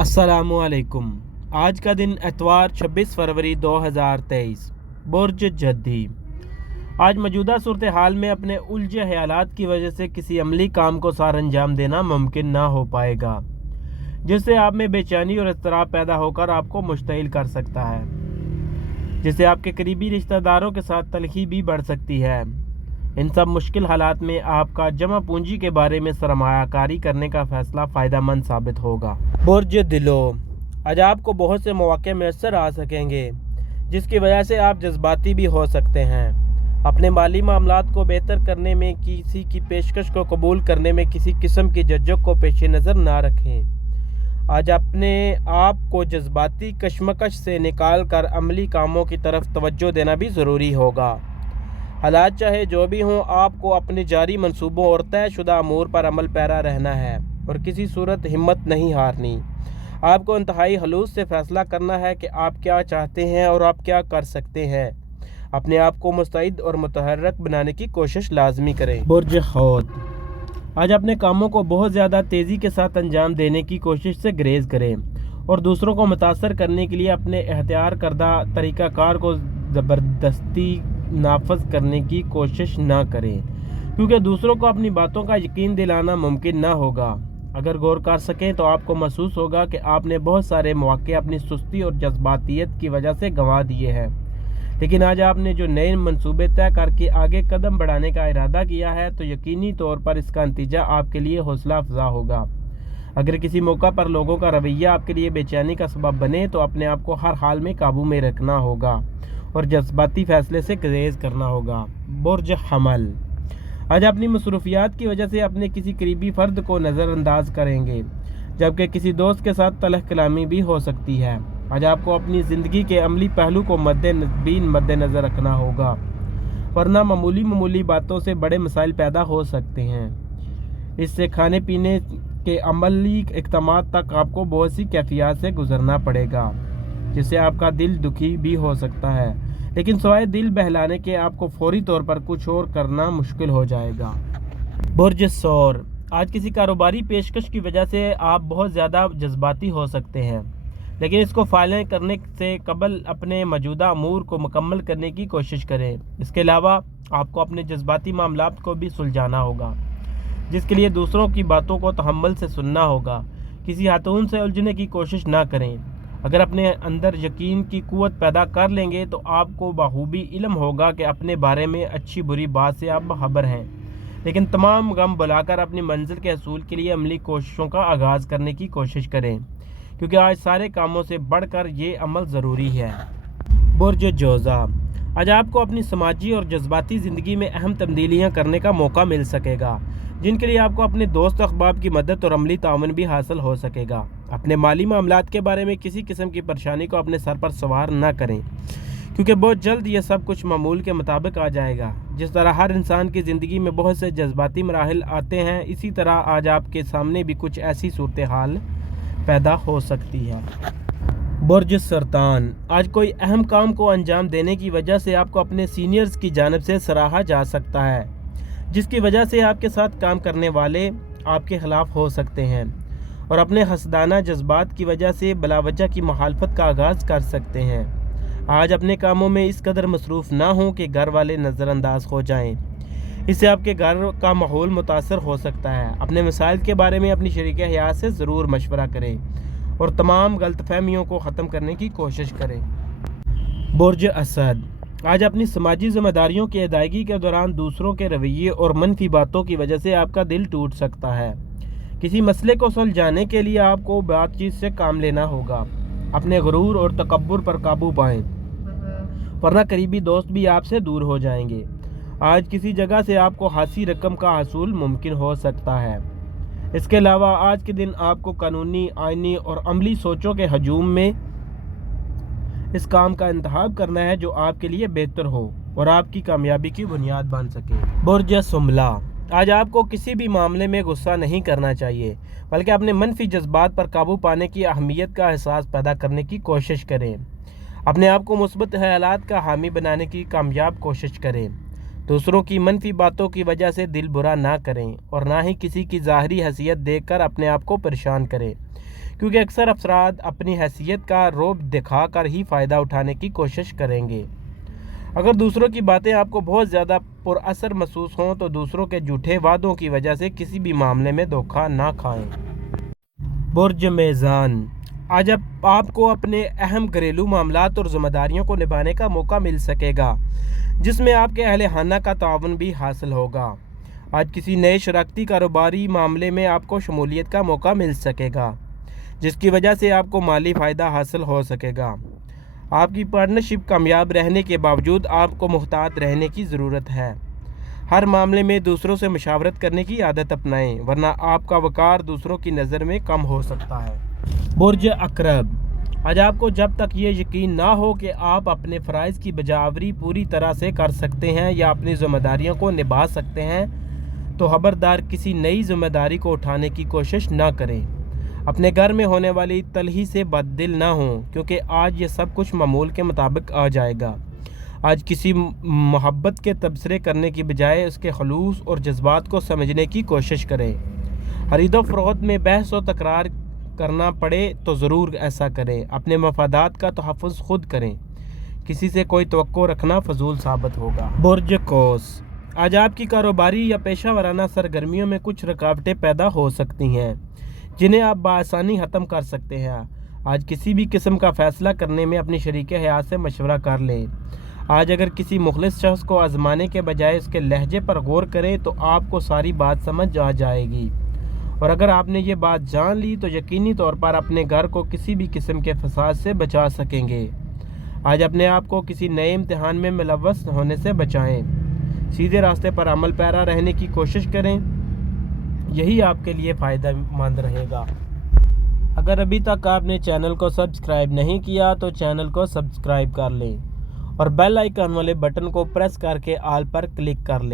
अस्सलामु अलैकुम। आज का दिन एतवार 26 फरवरी 2023 बुर्ज जद्दी। आज मौजूदा सूरत हाल में अपने उलझे ख्यालात की वजह से किसी अमली काम को सार अंजाम देना मुमकिन ना हो पाएगा, जिससे आप में बेचैनी और इज़्तिराब पैदा होकर आपको मुश्तइल कर सकता है, जिससे आपके करीबी रिश्तेदारों के साथ तलखी भी बढ़ सकती है। इन सब मुश्किल हालात में आपका जमा पूंजी के बारे में सरमायाकारी करने का फ़ैसला फ़ायदेमंद साबित होगा। बुर्ज दिलो, आज आपको बहुत से मौक़े मैसर आ सकेंगे, जिसकी वजह से आप जज्बाती भी हो सकते हैं। अपने माली मामलात को बेहतर करने में किसी की पेशकश को कबूल करने में किसी किस्म की झिझक को पेश नज़र ना रखें। आज अपने आप को जज्बाती कशमकश से निकाल कर अमली कामों की तरफ तवज्जो देना भी ज़रूरी होगा। हालात चाहे जो भी हों, आपको अपने जारी मंसूबों और तयशुदा अमूर पर अमल पैरा रहना है और किसी सूरत हिम्मत नहीं हारनी। आपको इंतहाई खलूस से फ़ैसला करना है कि आप क्या चाहते हैं और आप क्या कर सकते हैं। अपने आप को मुस्तैद और मुतहर्रिक बनाने की कोशिश लाजमी करें। बुर्ज हौत, आज अपने कामों को बहुत ज़्यादा तेज़ी के साथ अंजाम देने की कोशिश से गुरेज करें और दूसरों को मुतासर करने के लिए अपने इख्तियार करदा तरीक़ाकार को ज़बरदस्ती नाफज करने की कोशिश ना करें, क्योंकि दूसरों को अपनी बातों का यकीन दिलाना मुमकिन ना होगा। अगर गौर कर सकें तो आपको महसूस होगा कि आपने बहुत सारे मौके अपनी सुस्ती और जज्बातियत की वजह से गंवा दिए हैं, लेकिन आज आपने जो नए मंसूबे तय करके आगे कदम बढ़ाने का इरादा किया है, तो यकीनी तौर पर इसका नतीजा आपके लिए हौसला अफजा होगा। अगर किसी मौका पर लोगों का रवैया आपके लिए बेचैनी का सबब बने, तो अपने आप को हर हाल में काबू में रखना होगा और जज्बाती फ़ैसले से गुरेज करना होगा। बुर्ज हमल, आज अपनी मसरूफियात की वजह से अपने किसी करीबी फ़र्द को नज़रअंदाज करेंगे, जबकि किसी दोस्त के साथ तलख कलामी भी हो सकती है। आज आपको अपनी ज़िंदगी के अमली पहलू को मद्देनज़र रखना होगा, वरना मामूली बातों से बड़े मसाइल पैदा हो सकते हैं। इससे खाने पीने के अमली इक़दामात तक आपको बहुत सी कैफियत से गुजरना पड़ेगा, जिससे आपका दिल दुखी भी हो सकता है, लेकिन सिवाय दिल बहलाने के आपको फौरी तौर पर कुछ और करना मुश्किल हो जाएगा। बुर्ज सौर, आज किसी कारोबारी पेशकश की वजह से आप बहुत ज़्यादा जज्बाती हो सकते हैं, लेकिन इसको फाइनल करने से कबल अपने मौजूदा अमूर को मुकम्मल करने की कोशिश करें। इसके अलावा आपको अपने जज्बाती मामलात को भी सुलझाना होगा, जिसके लिए दूसरों की बातों को तहम्मुल से सुनना होगा। किसी खातून से उलझने की कोशिश ना करें। अगर अपने अंदर यकीन की कुव्वत पैदा कर लेंगे, तो आपको बखूबी इल्म होगा कि अपने बारे में अच्छी बुरी बात से आप खबर हैं, लेकिन तमाम गम बुलाकर अपनी मंजिल के हसूल के लिए अमली कोशिशों का आगाज़ करने की कोशिश करें, क्योंकि आज सारे कामों से बढ़कर ये अमल ज़रूरी है। बुर्ज जोज़ा, आज आपको अपनी समाजी और जज्बाती ज़िंदगी में अहम तब्दीलियाँ करने का मौका मिल सकेगा, जिनके लिए आपको अपने दोस्त अहबाब की मदद और अमली ताउन भी हासिल हो सकेगा। अपने माली मामलात के बारे में किसी किस्म की परेशानी को अपने सर पर सवार न करें, क्योंकि बहुत जल्द यह सब कुछ मामूल के मुताबिक आ जाएगा। जिस तरह हर इंसान की ज़िंदगी में बहुत से जज्बाती मराहिल आते हैं, इसी तरह आज आपके सामने भी कुछ ऐसी सूरत हाल पैदा हो सकती है। बुर्ज सरतान, आज कोई अहम काम को अंजाम देने की वजह से आपको अपने सीनियर्स की जानिब से सराहा जा सकता है, जिसकी वजह से आपके साथ काम करने वाले आपके ख़िलाफ़ हो सकते हैं और अपने हसदाना जज्बात की वजह से बिलावजह की मुखालफत का आगाज़ कर सकते हैं। आज अपने कामों में इस कदर मसरूफ़ ना हों कि घर वाले नज़रअंदाज हो जाएं। इससे आपके घर का माहौल मुतासर हो सकता है। अपने मसाइल के बारे में अपनी शरीक हयात से ज़रूर मशवरा करें और तमाम गलतफहमियों को ख़त्म करने की कोशिश करें। बुर्ज असद, आज अपनी समाजी ज़िम्मेदारियों की अदायगी के दौरान दूसरों के रवैये और मनफी बातों की वजह से आपका दिल टूट सकता है। किसी मसले को सुलझाने के लिए आपको बातचीत से काम लेना होगा। अपने गुरूर और तकब्बुर पर काबू पाएं, वरना करीबी दोस्त भी आपसे दूर हो जाएंगे। आज किसी जगह से आपको खासी रकम का हासिल मुमकिन हो सकता है। इसके अलावा आज के दिन आपको कानूनी, आइनी और अमली सोचों के हजूम में इस काम का इंतखाब करना है जो आपके लिए बेहतर हो और आपकी कामयाबी की बुनियाद बन सके। बुर्ज सुमला, आज आपको किसी भी मामले में गुस्सा नहीं करना चाहिए, बल्कि अपने मनफी जज्बात पर काबू पाने की अहमियत का एहसास पैदा करने की कोशिश करें। अपने आप को मुस्बत ख्यालात का हामी बनाने की कामयाब कोशिश करें। दूसरों की मनफी बातों की वजह से दिल बुरा ना करें और ना ही किसी की ज़ाहरी हैसियत देखकर अपने आप को परेशान करें, क्योंकि अक्सर अफराद अपनी हैसियत का रोब दिखा कर ही फ़ायदा उठाने की कोशिश करेंगे। अगर दूसरों की बातें आपको बहुत ज़्यादा पुरअसर महसूस हों तो दूसरों के झूठे वादों की वजह से किसी भी मामले में धोखा ना खाएं। बुर्ज मेज़ान, आज आपको अपने अहम घरेलू मामलात और ज़िम्मेदारियों को निभाने का मौका मिल सकेगा, जिसमें आपके अहले खाना का ताउन भी हासिल होगा। आज किसी नए शराकती कारोबारी मामले में आपको शमूलियत का मौका मिल सकेगा, जिसकी वजह से आपको माली फ़ायदा हासिल हो सकेगा। आपकी पार्टनरशिप कामयाब रहने के बावजूद आपको मुहतात रहने की ज़रूरत है। हर मामले में दूसरों से मशावरत करने की आदत अपनाएं, वरना आपका वक़ार दूसरों की नज़र में कम हो सकता है। बुर्ज अकरब, आज आपको जब तक ये यकीन ना हो कि आप अपने फ़राइज़ की बजावरी पूरी तरह से कर सकते हैं या अपनी ज़िम्मेदारियों को निभा सकते हैं, तो खबरदार किसी नई ज़िम्मेदारी को उठाने की कोशिश ना करें। अपने घर में होने वाली तलही से बददिल ना हों, क्योंकि आज ये सब कुछ मामूल के मुताबिक आ जाएगा। आज किसी मोहब्बत के तबसरे करने की बजाय उसके खलूस और जज्बात को समझने की कोशिश करें। खरीदो फरोख्त में बहस और तकरार करना पड़े तो ज़रूर ऐसा करें। अपने मफादात का तहफ़्फ़ुज़ खुद करें, किसी से कोई तवक्को रखना फजूल साबित होगा। बुर्ज कौस, आज आपकी कारोबारी या पेशा वराना सरगर्मियों में कुछ रुकावटें पैदा हो सकती हैं, जिन्हें आप बआसानी ख़त्म कर सकते हैं। आज किसी भी किस्म का फ़ैसला करने में अपनी शरीक हयात से मशवरा कर लें। आज अगर किसी मुखलिस शख्स को आजमाने के बजाय उसके लहजे पर गौर करें तो आपको सारी बात समझ आ जाएगी, और अगर आपने ये बात जान ली तो यकीनी तौर पर अपने घर को किसी भी किस्म के फसाद से बचा सकेंगे। आज अपने आप को किसी नए इम्तिहान में मुलव्वस होने से बचाएं। सीधे रास्ते पर अमल पैरा रहने की कोशिश करें, यही आपके लिए फ़ायदेमंद रहेगा। अगर अभी तक आपने चैनल को सब्सक्राइब नहीं किया तो चैनल को सब्सक्राइब कर लें और बेल आइकन वाले बटन को प्रेस करके ऑल पर क्लिक कर लें।